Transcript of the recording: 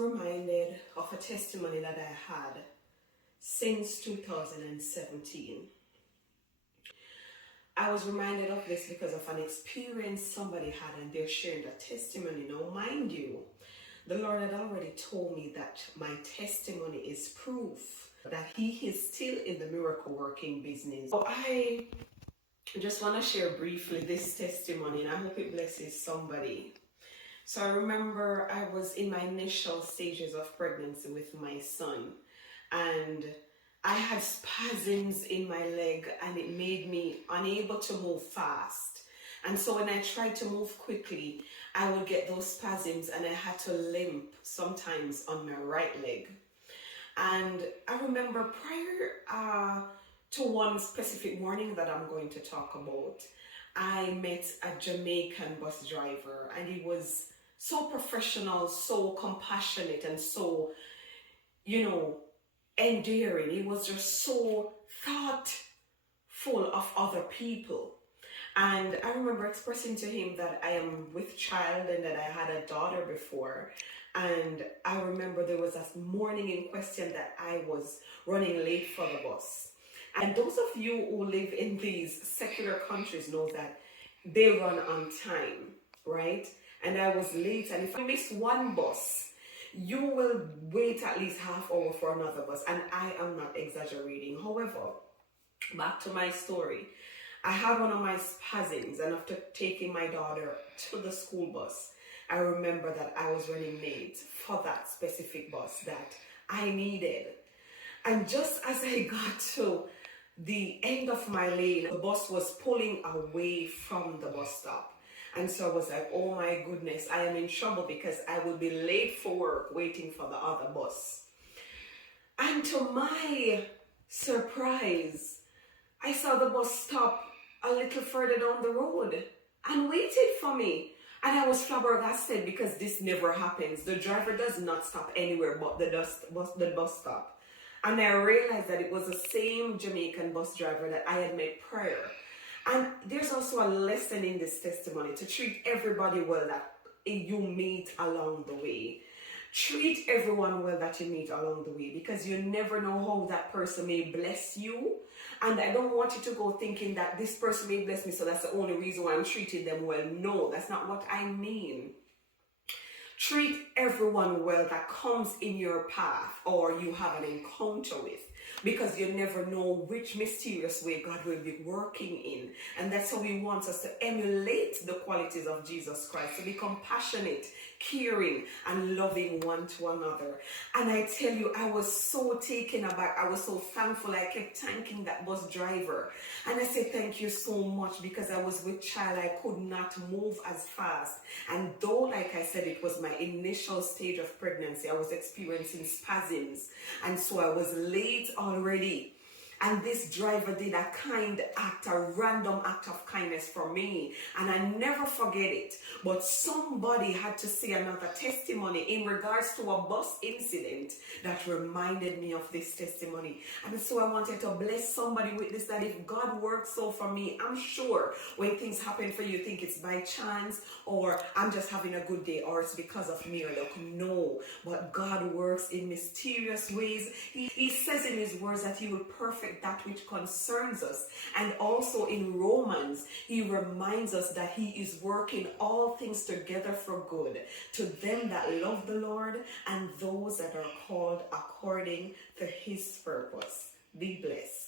reminded of a testimony that I had since 2017. I was reminded of this because of an experience somebody had, and they're sharing a testimony. Now, mind you, the Lord had already told me that my testimony is proof that He is still in the miracle working business. So I just want to share briefly this testimony, and I hope it blesses somebody. So I remember I was in my initial stages of pregnancy with my son, and I had spasms in my leg, and it made me unable to move fast. And so when I tried to move quickly, I would get those spasms, and I had to limp sometimes on my right leg. And I remember prior to one specific morning that I'm going to talk about, I met a Jamaican bus driver, and he was so professional, so compassionate, and so, endearing. He was just so thoughtful of other people. And I remember expressing to him that I am with child and that I had a daughter before. And I remember there was a morning in question that I was running late for the bus. And those of you who live in these secular countries know that they run on time, right? And I was late, and if I miss one bus, you will wait at least half hour for another bus, and I am not exaggerating. However, back to my story, I had one of my spasms, and after taking my daughter to the school bus, I remember that I was running late for that specific bus that I needed. And just as I got to the end of my lane, the bus was pulling away from the bus stop. And so I was like, oh my goodness, I am in trouble because I will be late for work waiting for the other bus. And to my surprise, I saw the bus stop a little further down the road and waited for me. And I was flabbergasted because this never happens. The driver does not stop anywhere but the bus stop. And I realized that it was the same Jamaican bus driver that I had met prior. And there's also a lesson in this testimony to treat everybody well that you meet along the way. Treat everyone well that you meet along the way, because you never know how that person may bless you. And I don't want you to go thinking that this person may bless me, so that's the only reason why I'm treating them well. No, that's not what I mean. Treat everyone well that comes in your path or you have an encounter with, because you never know which mysterious way God will be working in. And that's how He wants us to emulate the qualities of Jesus Christ, to be compassionate, caring, and loving one to another. And I tell you, I was so taken aback. I was so thankful. I kept thanking that bus driver. And I said, thank you so much, because I was with child. I could not move as fast. And though, like I said, it was my initial stage of pregnancy, I was experiencing spasms. And so I was late already. And this driver did a kind act, a random act of kindness for me. And I never forget it. But somebody had to say another testimony in regards to a bus incident that reminded me of this testimony. And so I wanted to bless somebody with this, that if God works so for me, I'm sure when things happen for you, you think it's by chance, or I'm just having a good day, or it's because of mere luck. No, but God works in mysterious ways. He says in His words that He will perfect that which concerns us. And also in Romans, He reminds us that He is working all things together for good to them that love the Lord and those that are called according to His purpose. Be blessed.